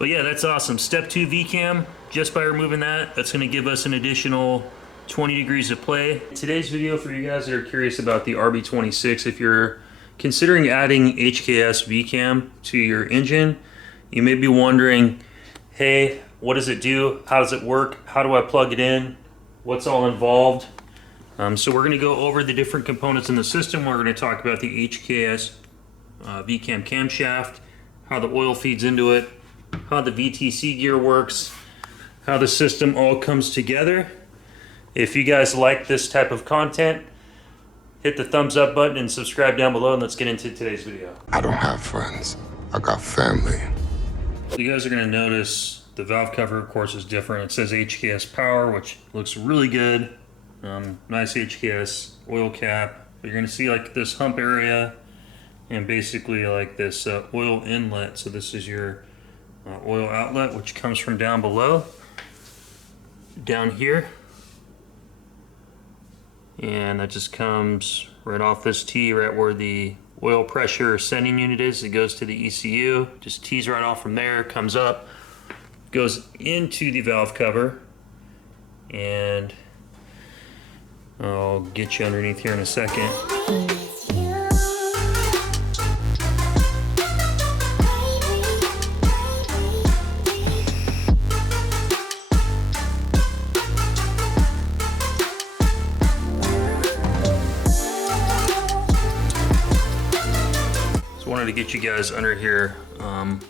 But yeah, that's awesome. Step 2 VCAM, just by removing that, that's going to give us an additional 20 degrees of play. Today's video for you guys that are curious about the RB26, if you're considering adding HKS VCAM to your engine, you may be wondering, hey, what does it do? How does it work? How do I plug it in? What's all involved? So we're going to go over the different components in the system. We're going to talk about the HKS VCAM camshaft, how the oil feeds into it, how the VTC gear works, how the system all comes together. If you guys like this type of content, hit the thumbs up button and subscribe down below, and let's get into today's video. I don't have friends. I got family. So you guys are going to notice the valve cover, of course, is different. It says HKS Power, which looks really good. Nice HKS oil cap. But you're going to see like this hump area and basically like this oil inlet. So this is your oil outlet, which comes from down below, down here. And that just comes right off this T, right where the oil pressure sending unit is. It goes to the ECU, just tees right off from there, comes up, goes into the valve cover, and I'll get you underneath here in a second. Wanted to get you guys under here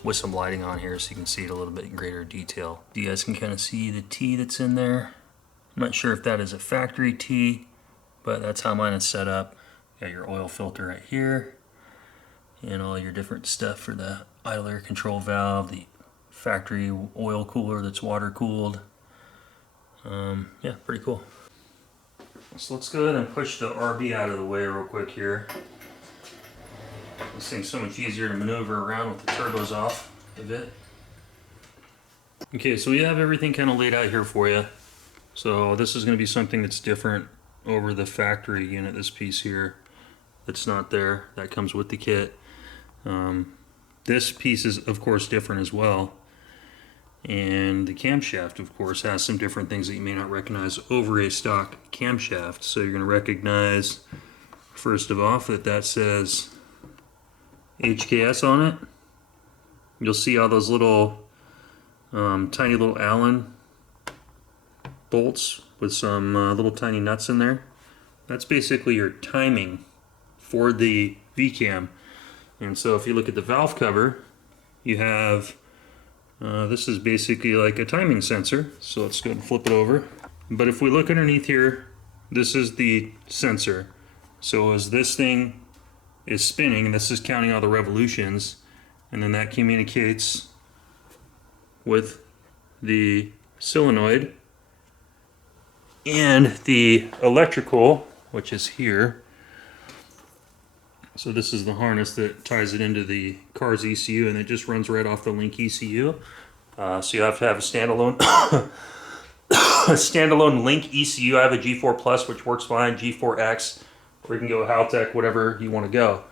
with some lighting on here so you can see it a little bit in greater detail. You guys can kind of see the T that's in there. I'm not sure if that is a factory T, but that's how mine is set up. You got your oil filter right here and all your different stuff for the idle air control valve, the factory oil cooler that's water cooled. Yeah, pretty cool. So let's go ahead and push the RB out of the way real quick here. This thing's so much easier to maneuver around with the turbos off a bit. Okay, so we have everything kind of laid out here for you. So this is going to be something that's different over the factory unit, this piece here that's not there, that comes with the kit. This piece is of course different as well. And the camshaft of course has some different things that you may not recognize over a stock camshaft. So you're going to recognize first of all that says HKS on it. You'll see all those little tiny little Allen bolts with some little tiny nuts in there. That's basically your timing for the VCAM. And so if you look at the valve cover, you have this is basically like a timing sensor. So let's go ahead and flip it over. But if we look underneath here, this is the sensor. So as this thing is spinning, and this is counting all the revolutions, and then that communicates with the solenoid and the electrical, which is here. So this is the harness that ties it into the car's ECU, and it just runs right off the link ECU. So you have to have a standalone a standalone link ECU. I have a G4 Plus, which works fine, G4X, or you can go Haltech, whatever you want to go.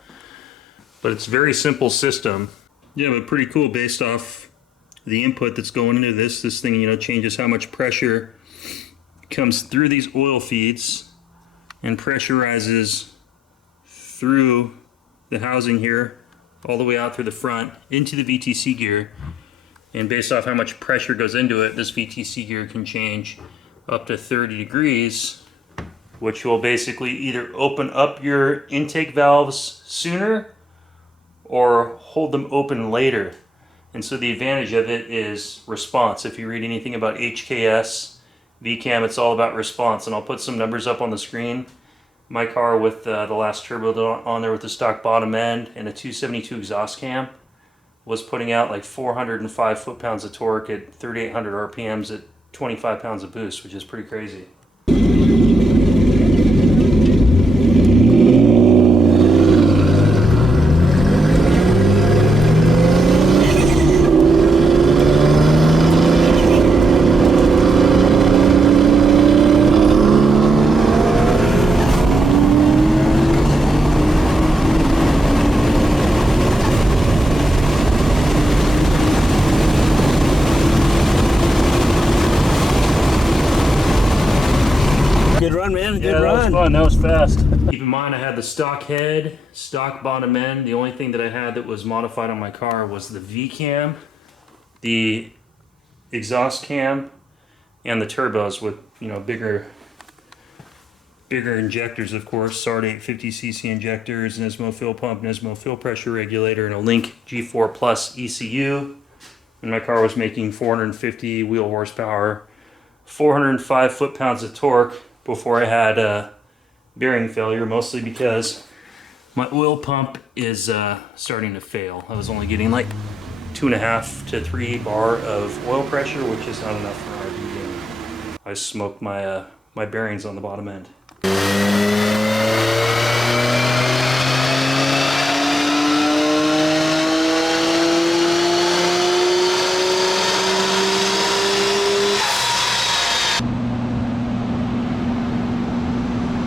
But it's a very simple system. Yeah, but pretty cool based off the input that's going into this. This thing, you know, changes how much pressure comes through these oil feeds and pressurizes through the housing here, all the way out through the front into the VTC gear. And based off how much pressure goes into it, this VTC gear can change up to 30 degrees, which will basically either open up your intake valves sooner or hold them open later. And so the advantage of it is response. If you read anything about HKS VCAM, it's all about response. And I'll put some numbers up on the screen. My car with the last turbo on there with the stock bottom end and a 272 exhaust cam was putting out like 405 foot-pounds of torque at 3,800 RPMs at 25 pounds of boost, which is pretty crazy. fun, man. Good Yeah, that was run. fun. That was fast. Keep in mind, I had the stock head, stock bottom end. The only thing that I had that was modified on my car was the VCAM, the exhaust cam, and the turbos with, you know, bigger injectors, of course. SART 850cc injectors, Nismo fuel pump, Nismo fuel pressure regulator, and a Link G4 Plus ECU. And my car was making 450 wheel horsepower, 405 foot-pounds of torque before I had bearing failure, mostly because my oil pump is starting to fail. I was only getting like 2.5 to 3 bar of oil pressure, which is not enough for RB. And I smoked my my bearings on the bottom end.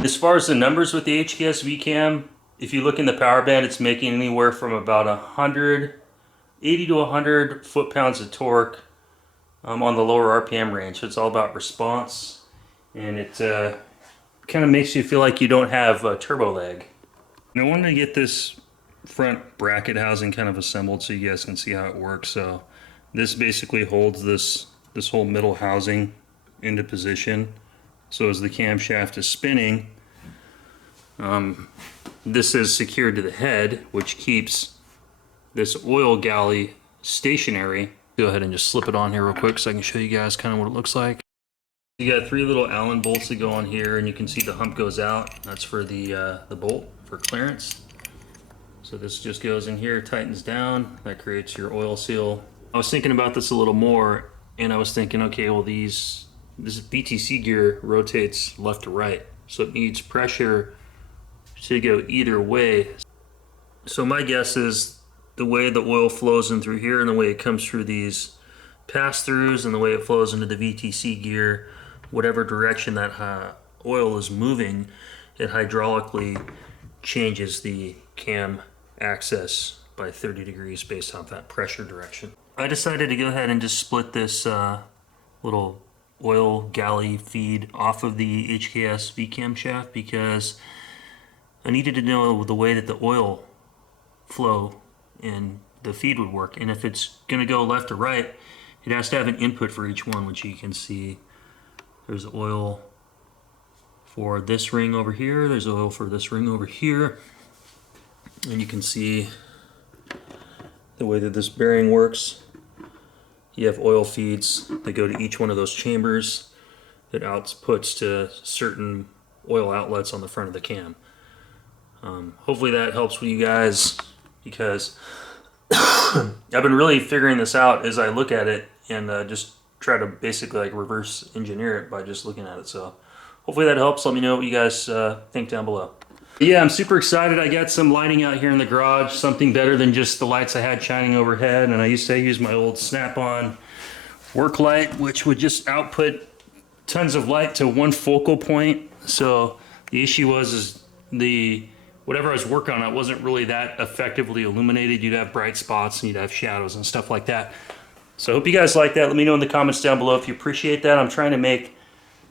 As far as the numbers with the HKS VCAM, if you look in the power band, it's making anywhere from about 80 to 100 foot-pounds of torque on the lower RPM range. So it's all about response, and it kind of makes you feel like you don't have turbo lag. And I wanted to get this front bracket housing kind of assembled so you guys can see how it works. So this basically holds this whole middle housing into position. So as the camshaft is spinning, this is secured to the head, which keeps this oil galley stationary. Go ahead and just slip it on here real quick so I can show you guys kind of what it looks like. You got 3 little Allen bolts that go on here, and you can see the hump goes out. That's for the bolt for clearance. So this just goes in here, tightens down. That creates your oil seal. I was thinking about this a little more, and I was thinking, okay, well this VTC gear rotates left to right, so it needs pressure to go either way. So my guess is the way the oil flows in through here and the way it comes through these pass-throughs and the way it flows into the VTC gear, whatever direction that oil is moving, it hydraulically changes the cam axis by 30 degrees based on that pressure direction. I decided to go ahead and just split this little oil galley feed off of the HKS VCAM shaft because I needed to know the way that the oil flow in the feed would work. And if it's going to go left or right, it has to have an input for each one, which you can see there's oil for this ring over here, there's oil for this ring over here, and you can see the way that this bearing works. You have oil feeds that go to each one of those chambers that outputs to certain oil outlets on the front of the cam. Hopefully that helps with you guys, because I've been really figuring this out as I look at it and just try to basically like reverse engineer it by just looking at it. So hopefully that helps. Let me know what you guys think down below. Yeah, I'm super excited. I got some lighting out here in the garage, something better than just the lights I had shining overhead. And I used to use my old Snap-on work light, which would just output tons of light to one focal point. So the issue was whatever I was working on, it wasn't really that effectively illuminated. You'd have bright spots and you'd have shadows and stuff like that. So I hope you guys like that. Let me know in the comments down below if you appreciate that. I'm trying to make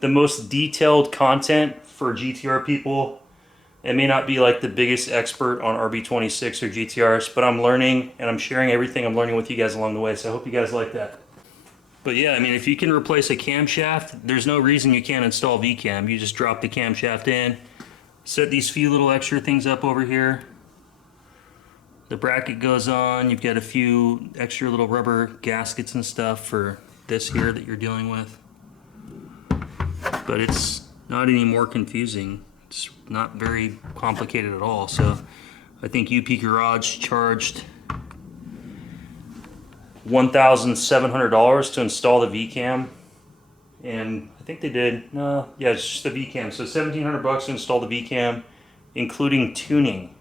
the most detailed content for GTR people. It may not be like the biggest expert on RB26 or GTRs, but I'm learning and I'm sharing everything I'm learning with you guys along the way. So I hope you guys like that. But yeah, I mean, if you can replace a camshaft, there's no reason you can't install VCAM. You just drop the camshaft in, set these few little extra things up over here. The bracket goes on. You've got a few extra little rubber gaskets and stuff for this here that you're dealing with. But it's not any more confusing. It's not very complicated at all. So I think UP Garage charged $1,700 to install the VCAM. And I think they did, yeah, it's just the VCAM. So $1,700 to install the VCAM, including tuning.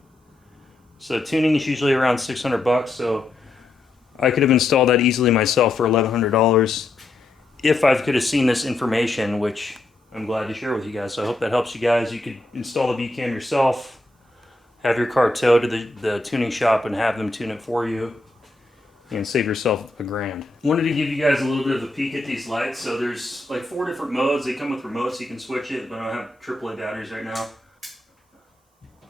So tuning is usually around $600, so I could have installed that easily myself for $1,100 if I could have seen this information, which I'm glad to share with you guys. So I hope that helps you guys. You could install the VCAM yourself, have your car towed to the tuning shop and have them tune it for you. and save yourself $1,000. Wanted to give you guys a little bit of a peek at these lights. So there's like 4 different modes. They come with remotes, so you can switch it, but I don't have AAA batteries right now.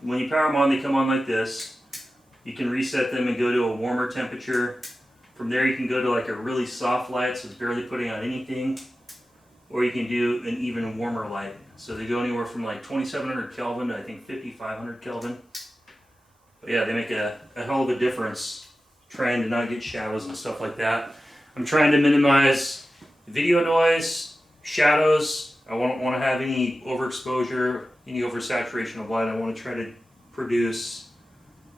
When you power them on, they come on like this. You can reset them and go to a warmer temperature. From there you can go to like a really soft light, so it's barely putting on anything. Or you can do an even warmer light. So they go anywhere from like 2700 Kelvin to I think 5500 Kelvin. But yeah, they make a hell of a difference trying to not get shadows and stuff like that. I'm trying to minimize video noise, shadows. I don't want to have any overexposure, any oversaturation of light. I want to try to produce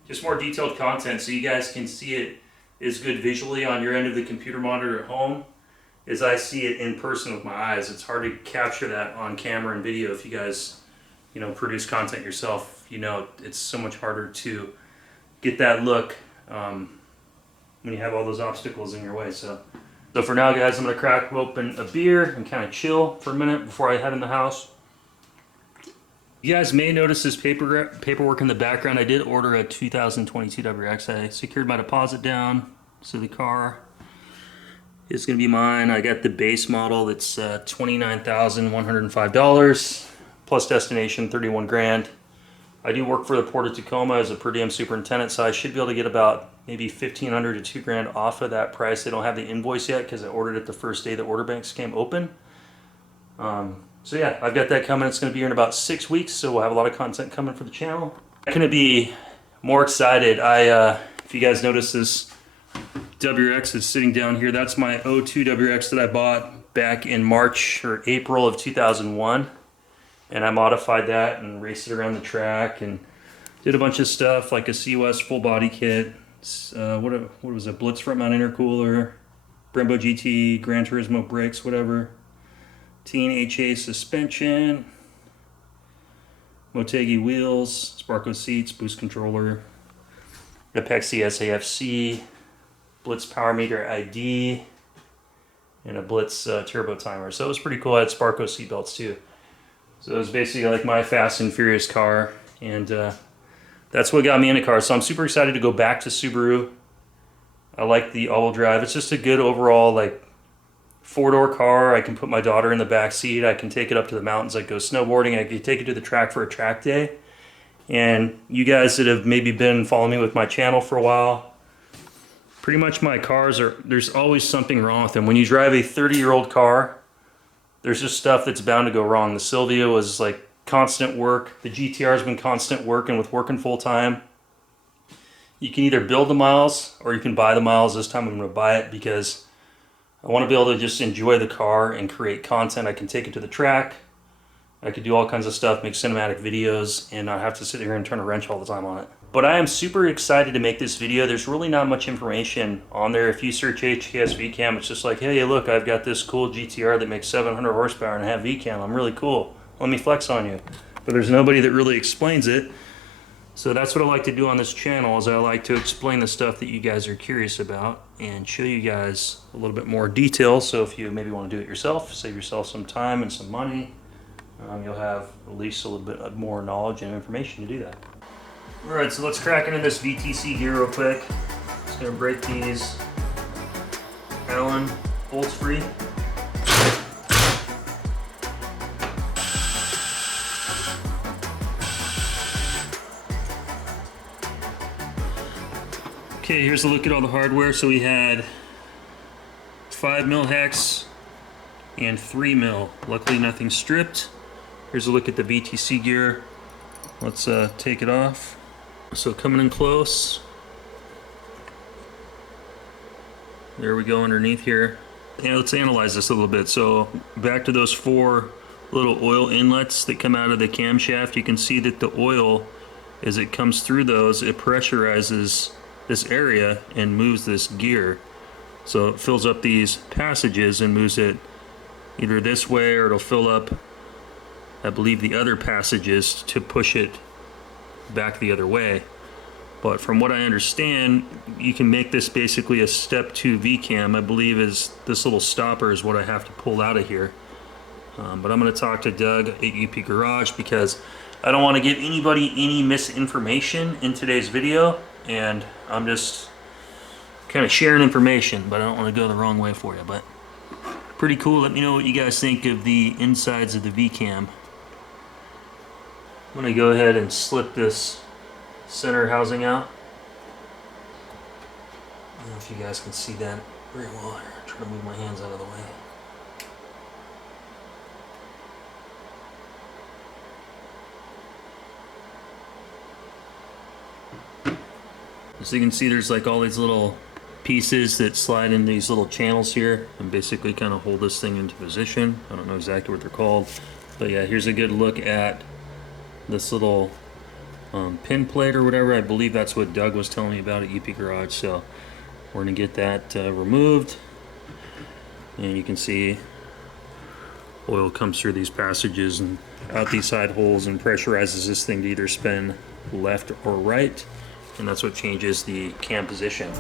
just more detailed content so you guys can see it as good visually on your end of the computer monitor at home as I see it in person with my eyes. It's hard to capture that on camera and video. If you guys, produce content yourself, it's so much harder to get that look when you have all those obstacles in your way. So for now, guys, I'm gonna crack open a beer and kind of chill for a minute before I head in the house. You guys may notice this paperwork in the background. I did order a 2022 WRX. I secured my deposit down, so the car is gonna be mine. I got the base model that's $29,105 plus destination 31 grand. I do work for the Port of Tacoma as a per diem superintendent, so I should be able to get about maybe $1,500 to $2,000 off of that price. They don't have the invoice yet because I ordered it the first day the order banks came open. So yeah, I've got that coming. It's going to be here in about 6 weeks, so we'll have a lot of content coming for the channel. I'm going to be more excited. If you guys notice, this WRX is sitting down here. That's my 02 WRX that I bought back in March or April of 2001. And I modified that and raced it around the track and did a bunch of stuff like a COS full body kit. What was it? Blitz front mount intercooler, Brembo GT, Gran Turismo brakes, whatever. TNHA suspension, Motegi wheels, Sparco seats, boost controller, Apexi SAFC, Blitz power meter ID, and a Blitz turbo timer. So it was pretty cool. I had Sparco seat belts too. So it was basically like my Fast and Furious car, and that's what got me into cars. So I'm super excited to go back to Subaru. I like the all-wheel drive. It's just a good overall like 4-door car. I can put my daughter in the back seat. I can take it up to the mountains. I go snowboarding. I can take it to the track for a track day. And you guys that have maybe been following me with my channel for a while, pretty much my cars there's always something wrong with them. When you drive a 30-year-old car, there's just stuff that's bound to go wrong. The Silvia was like constant work. The GTR has been constant work, and with working full time, you can either build the miles or you can buy the miles. This time I'm going to buy it because I want to be able to just enjoy the car and create content. I can take it to the track. I could do all kinds of stuff, make cinematic videos, and not have to sit here and turn a wrench all the time on it. But I am super excited to make this video. There's really not much information on there. If you search HKS VCAM, it's just like, hey, look, I've got this cool GTR that makes 700 horsepower and I have VCAM. I'm really cool. Let me flex on you. But there's nobody that really explains it. So that's what I like to do on this channel, is I like to explain the stuff that you guys are curious about and show you guys a little bit more detail. So if you maybe want to do it yourself, save yourself some time and some money, you'll have at least a little bit more knowledge and information to do that. All right, so let's crack into this VTC gear real quick. Just gonna break these Allen bolts free. Okay, here's a look at all the hardware. So we had 5mm hex and 3mm. Luckily nothing stripped. Here's a look at the VTC gear. Let's take it off. So coming in close. There we go underneath here. And let's analyze this a little bit. So back to those 4 little oil inlets that come out of the camshaft. You can see that the oil, as it comes through those, it pressurizes this area and moves this gear. So it fills up these passages and moves it either this way, or it'll fill up, I believe, the other passages to push it back the other way. But from what I understand, you can make this basically a step 2 VCAM. I believe is this little stopper is what I have to pull out of here. But I'm going to talk to Doug at UP Garage because I don't want to give anybody any misinformation in today's video, and I'm just kind of sharing information, but I don't want to go the wrong way for you. But pretty cool. Let me know what you guys think of the insides of the VCAM. I'm going to go ahead and slip this center housing out. I don't know if you guys can see that very well. I'm trying to move my hands out of the way. So you can see there's like all these little pieces that slide in these little channels here and basically kind of hold this thing into position. I don't know exactly what they're called, but yeah, here's a good look at this little pin plate or whatever. I believe that's what Doug was telling me about at UP Garage. So we're gonna get that removed, and you can see oil comes through these passages and out these side holes and pressurizes this thing to either spin left or right, and that's what changes the cam position.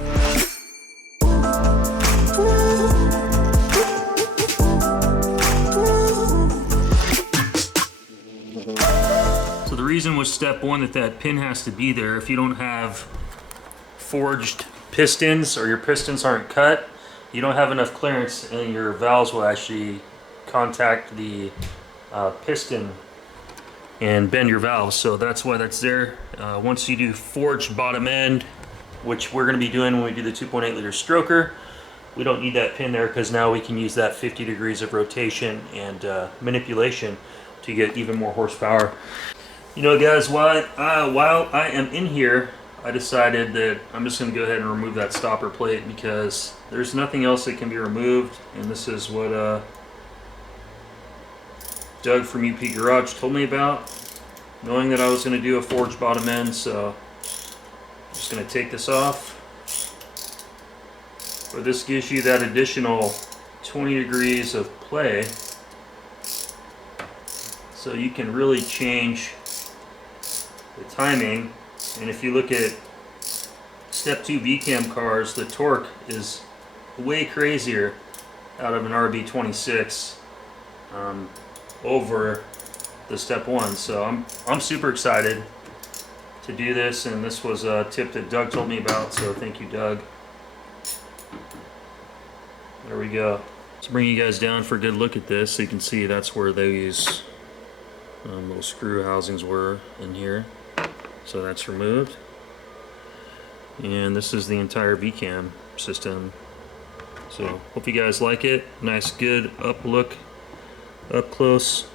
So the reason with step one that pin has to be there, if you don't have forged pistons or your pistons aren't cut, you don't have enough clearance and your valves will actually contact the piston and bend your valves. So that's why that's there. Once you do forged bottom end, which we're going to be doing when we do the 2.8 liter stroker, we don't need that pin there because now we can use that 50 degrees of rotation and manipulation to get even more horsepower. You know, guys, while I am in here, I decided that I'm just going to go ahead and remove that stopper plate because there's nothing else that can be removed, and this is what Doug from UP Garage told me about, knowing that I was going to do a forged bottom end. So I'm just going to take this off. But this gives you that additional 20 degrees of play, so you can really change the timing. And if you look at step 2 VCAM cars, the torque is way crazier out of an RB26 over the step 1. So I'm super excited to do this, and this was a tip that Doug told me about, so thank you, Doug. There we go. Let's bring you guys down for a good look at this so you can see that's where these little screw housings were in here. So that's removed, and this is the entire VCAM system. So hope you guys like it. Nice, good up close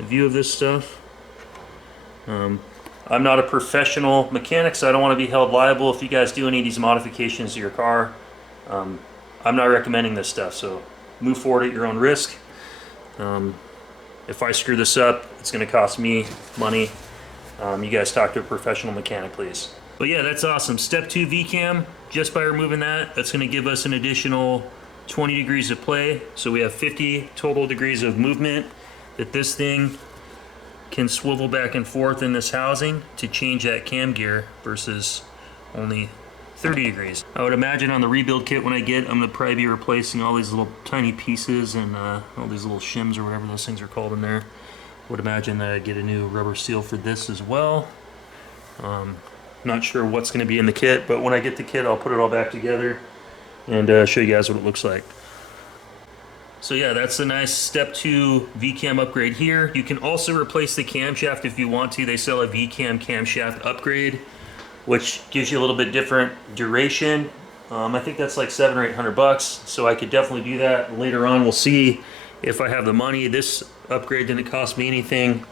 view of this stuff. I'm not a professional mechanic, so I don't want to be held liable if you guys do any of these modifications to your car. I'm not recommending this stuff, so move forward at your own risk. If I screw this up, it's going to cost me money. You guys talk to a professional mechanic, please. But yeah, that's awesome. Step 2 VCAM, just by removing that's going to give us an additional 20 degrees of play. So we have 50 total degrees of movement that this thing can swivel back and forth in this housing to change that cam gear versus only 30 degrees. I would imagine on the rebuild kit when I get, I'm going to probably be replacing all these little tiny pieces and all these little shims or whatever those things are called in there. Would imagine that I'd get a new rubber seal for this as well. Not sure what's going to be in the kit, but when I get the kit, I'll put it all back together and show you guys what it looks like. So yeah, that's a nice step 2 VCAM upgrade here. You can also replace the camshaft if you want to. They sell a VCAM camshaft upgrade, which gives you a little bit different duration. I think that's like $700 or $800, so I could definitely do that. Later on, we'll see if I have the money. This upgrade didn't cost me anything,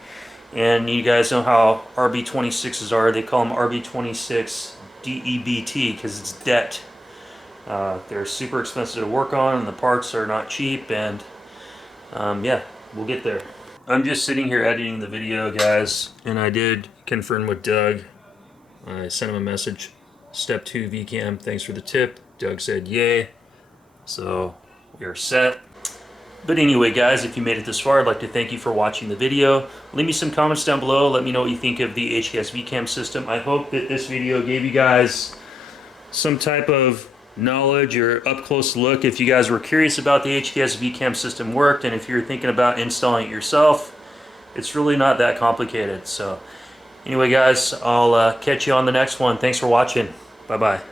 and you guys know how RB26s are. They call them RB26dett because it's det. They're super expensive to work on, and the parts are not cheap, and yeah, we'll get there. I'm just sitting here editing the video, guys, and I did confirm with Doug. I sent him a message, step 2 VCAM, thanks for the tip. Doug said yay, so we are set. But anyway, guys, if you made it this far, I'd like to thank you for watching the video. Leave me some comments down below. Let me know what you think of the HKS VCAM system. I hope that this video gave you guys some type of knowledge or up-close look. If you guys were curious about the HKS VCAM system worked, and if you're thinking about installing it yourself, it's really not that complicated. So anyway, guys, I'll catch you on the next one. Thanks for watching. Bye-bye.